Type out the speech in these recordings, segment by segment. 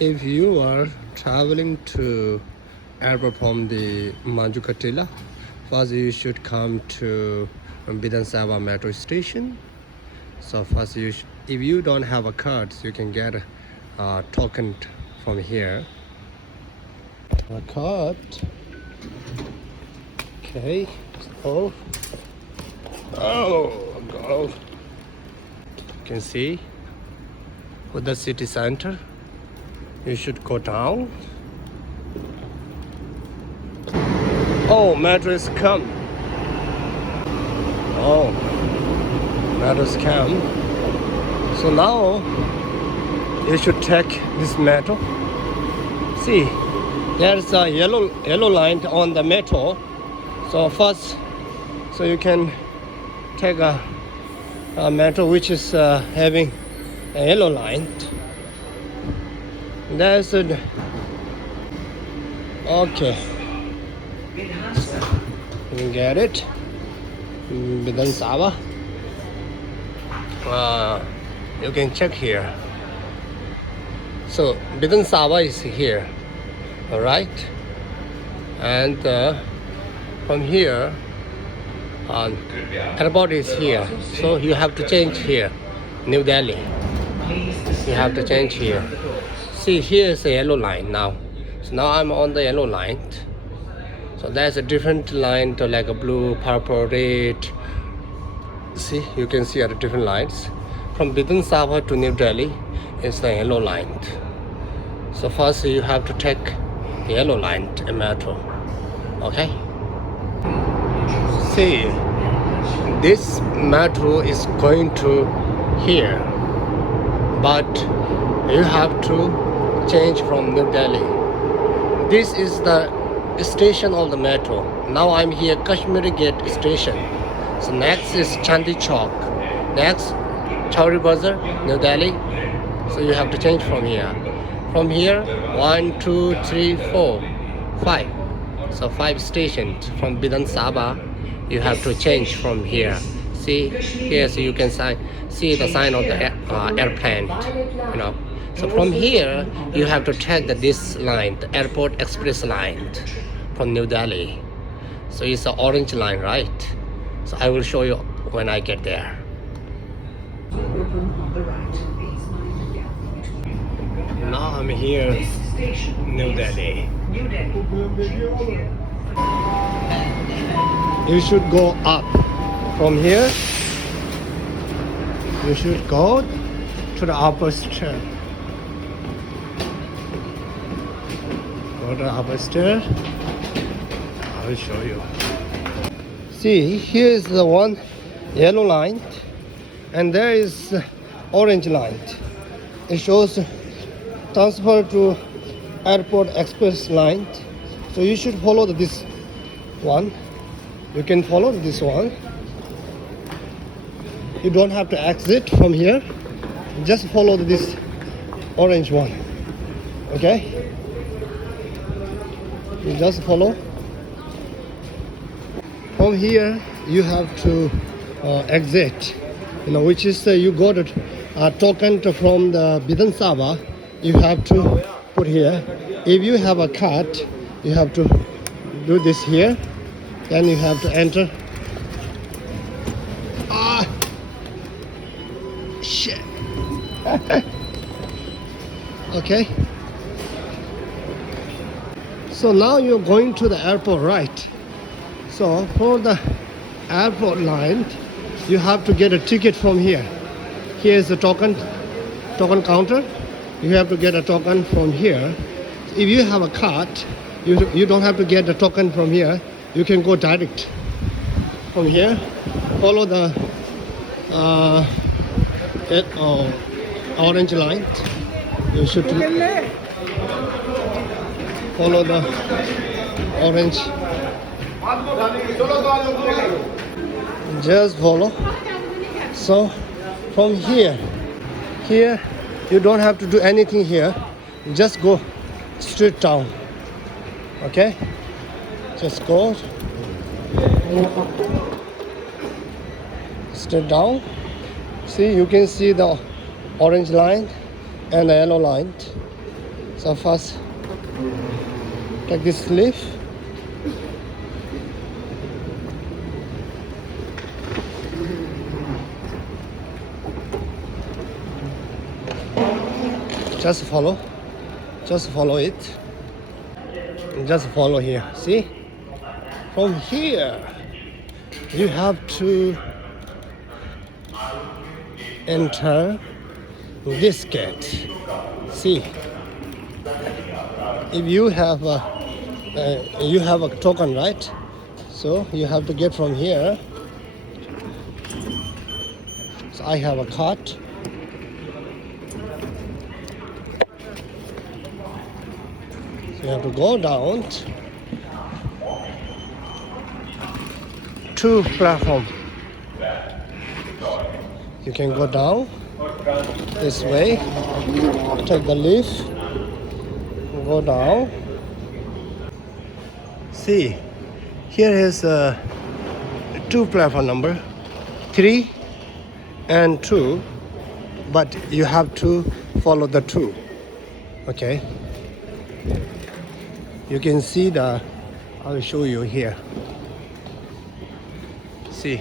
If you are traveling to airport from the Manjukatila, first you should come to Bidhan Sava metro station. So first if you don't have a card, you can get a token from here. A card. Okay. So, go. You can see with the city center. You should go down. Oh, metro is come. Oh, metro is come. So now you should take this metro. See, there's a yellow line on the metro. So first, so you can take a metro which is having a yellow line. There's a okay. You can get it. Bidhan Sava. You can check here. So Bidhan Sava is here, all right. And from here, airport is here. So you have to change here, New Delhi. You have to change here. See, here is a yellow line now. So now I'm on the yellow line. So there's a different line to like a blue, purple, red. See, you can see other different lines. From Bidhan Sava to New Delhi is the yellow line. So first you have to take the yellow line, a metro. Okay? See, this metro is going to here, but you have to change from New Delhi. This is the station of the metro. Now I'm here, Kashmiri Gate station. So next is Chandi Chowk. Next, Chowri Bazar, New Delhi. So you have to change from here. From here, 1, 2, 3, 4, 5. So 5 stations. From Bidhan Sava, you have to change from here. See here, so you can see the sign of the airplane. You know. So from here, you have to take this line, the Airport Express line from New Delhi. So it's the orange line, right? So I will show you when I get there. Now I'm here, New Delhi. You should go up. From here, you should go to the upper stair. Go to the upper stair. I will show you. See, here is the one yellow line, and there is orange line. It shows transfer to Airport Express line. So you should follow this one. You can follow this one. You don't have to exit from here. Just follow this orange one. Okay? You just follow. From here, you have to exit. You know, which is you got a token from the Bidhan Sava. You have to put here. If you have a card, you have to do this here. Then you have to enter. Shit. Okay. So now you're going to the airport, right? So for the airport line, you have to get a ticket from here. Here is the token counter. You have to get a token from here. If you have a card, you don't have to get the token from here. You can go direct from here. Follow the orange line. You should follow the orange. Just follow. So from here you don't have to do anything here. Just go straight down. Okay? Just go straight down. See, you can see the orange line and the yellow line. So first, take this leaf. Just follow it. Just follow here. See? From here, you have to enter this gate. See? If you have a token, right? So you have to get from here. So I have a card. So you have to go down to platform. You can go down this way, take the lift, go down. See, here is two platform number, 3 and 2, but you have to follow the 2. Okay. You can see I will show you here. See,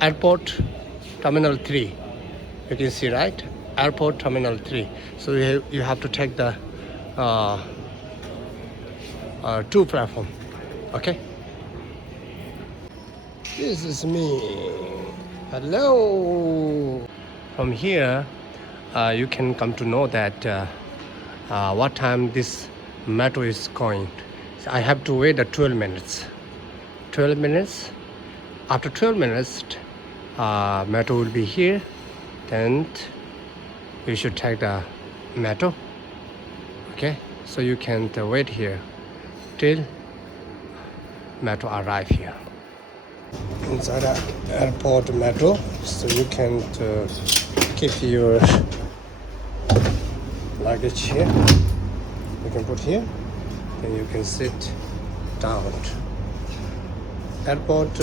airport terminal 3. You can see, right? Airport terminal 3. So you have to take the 2 platform. Okay. This is me. Hello. From here, you can come to know that what time this metro is going. So I have to wait 12 minutes. 12 minutes. After 12 minutes, metro will be here. Then you should take the metro. Okay, so you can wait here till metro arrive here. Inside the airport metro, so you can keep your luggage here. You can put here, then you can sit down. Airport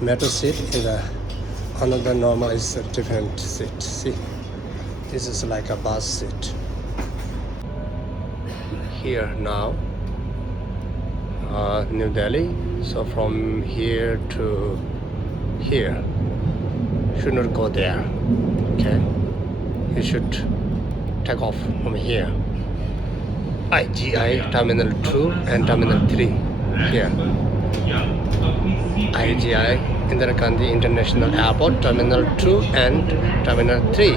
metro seat is another normal is a different seat. See, this is like a bus seat. Here now, New Delhi. So from here to here, should not go there. Okay, you should take off from here. IGI Terminal 2 and Terminal 3 here. IGI Indira Gandhi International Airport Terminal 2 and Terminal 3.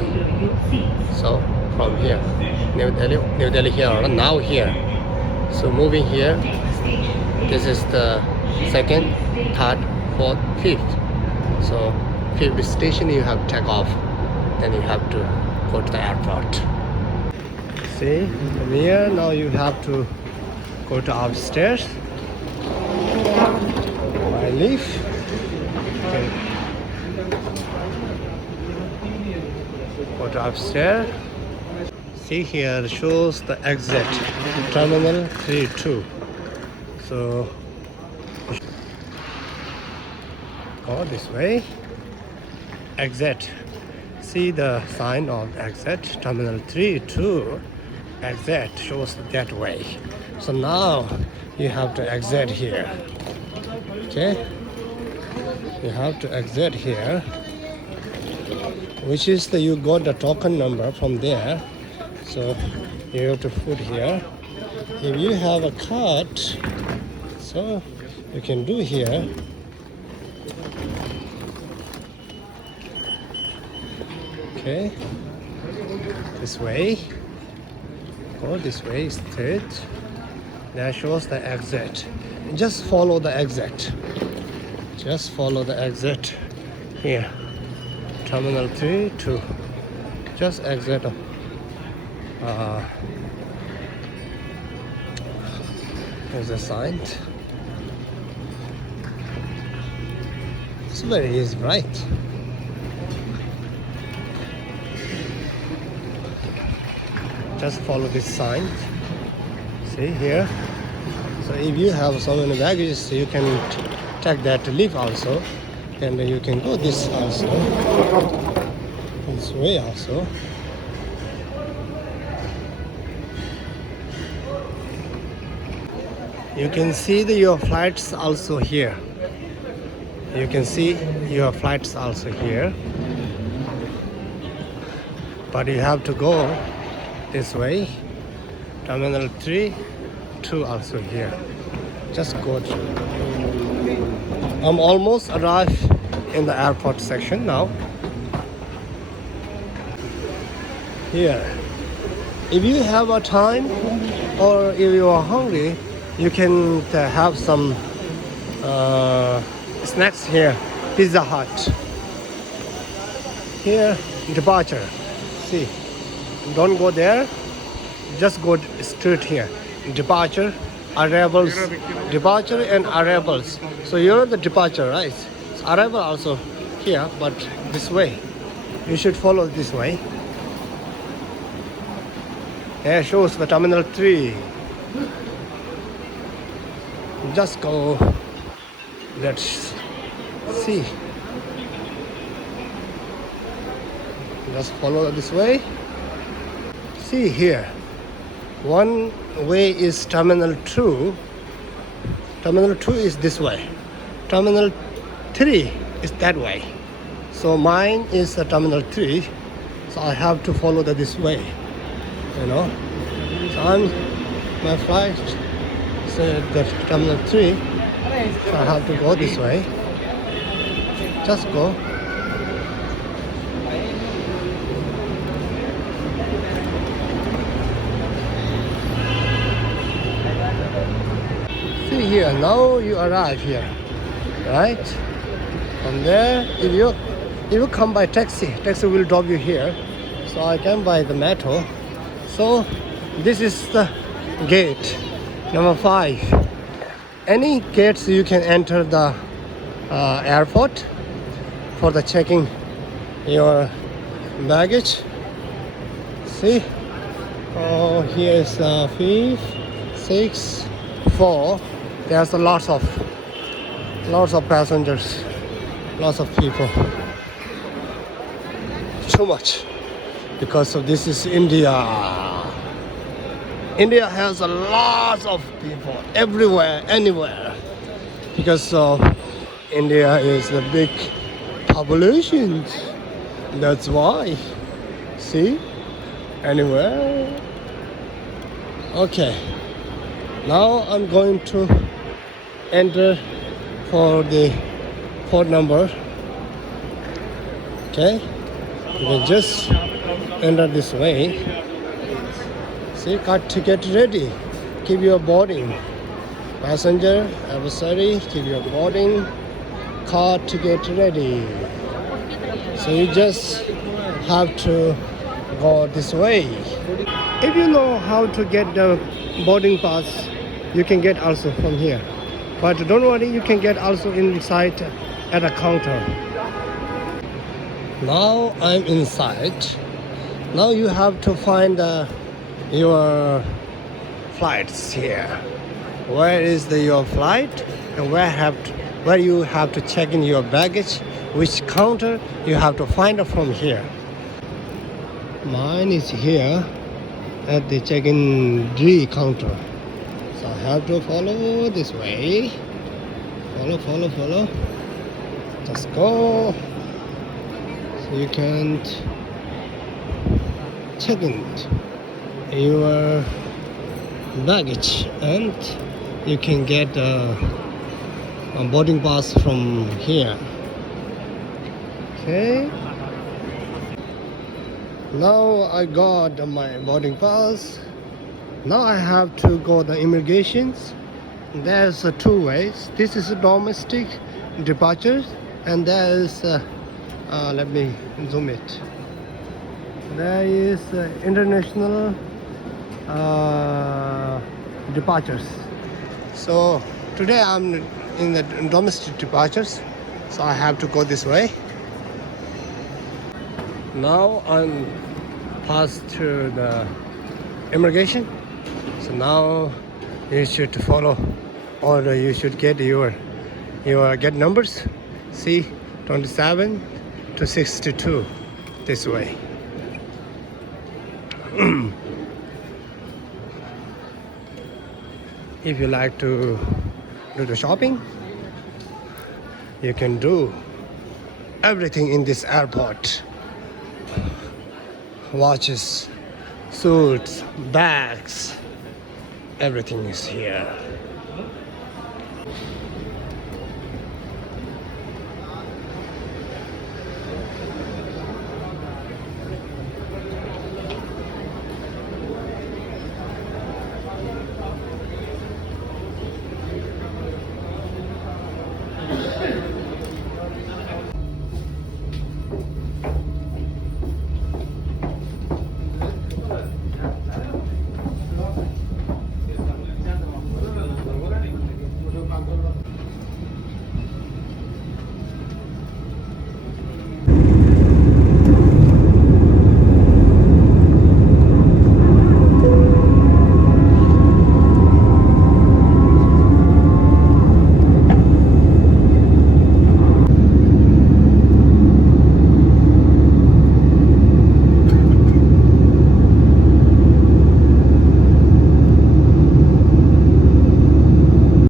So from here, New Delhi here, now here. So moving here, this is the 2nd, 3rd, 4th, 5th. So 5th station you have to take off, then you have to go to the airport. See, from here now you have to go to upstairs. I leave. Okay. Go to upstairs. See here shows the exit, Terminal 3-2. So go this way. Exit. See the sign of exit, Terminal 3-2. Exit shows that way. So now you have to exit here. Okay, you have to exit here, which is you got the token number from there. So you have to put here. If you have a card, so you can do here. Okay, this way. Go this way straight. That shows the exit. Just follow the exit. Just follow the exit here. Terminal 3-2. Just exit. There's a sign. It's very easy, right? Just follow this sign. See here. So if you have so many baggages, you can take that leaf also, and you can go this also, this way also. You can see your flights also here. You can see your flights also here. But you have to go this way. Terminal 3, 2 also here. Just go through. I'm almost arrived in the airport section now. Here. If you have a time or if you are hungry, you can have some snacks here. Pizza Hut. Here, departure. See, don't go there. Just go straight here. Departure, arrivals, departure and arrivals. So you're the departure, right? So arrival also here, but this way. You should follow this way. There shows the terminal 3. Just go. Let's see. Just follow this way. See here. One way is terminal 2. Terminal 2 is this way. Terminal 3 is that way. So mine is terminal 3. So I have to follow this way. You know. So my flight is the terminal 3. So I have to go this way. Just go. See here, now you arrive here, right? From there, if you come by taxi will drop you here. So I came by the metro. So this is the gate number 5. Any gates you can enter the airport for the checking your baggage. See, oh, here is 5, 6, 4. There's lots of passengers, lots of people. Too much, because of this is India. India has a lot of people everywhere, anywhere, because India is a big population. That's why. See, anywhere. Okay. Now I'm going to enter for the port number. Okay, you can just enter this way. See, card ticket ready. Keep your boarding. Passenger, adversary, keep your boarding. Card ticket ready. So you just have to go this way. If you know how to get the boarding pass, you can get also from here. But don't worry, you can get also inside at a counter. Now I'm inside. Now you have to find your flights here. Where is your flight, and where you have to check in your baggage, which counter you have to find it from here. Mine is here at the check-in D counter. So I have to follow this way. Follow. Just go. So you can check in your baggage and you can get a boarding pass from here. Okay. Now I got my boarding pass. Now I have to go the immigrations. There's 2 ways. This is a domestic departure, and there is let me zoom it. There is international departures. So today I'm in the domestic departures, so I have to go this way. Now I'm passed through the immigration. So now you should follow, or you should get your get numbers. See, 27 to 62 this way. If you like to do the shopping, you can do everything in this airport. Watches, suits, bags, everything is here.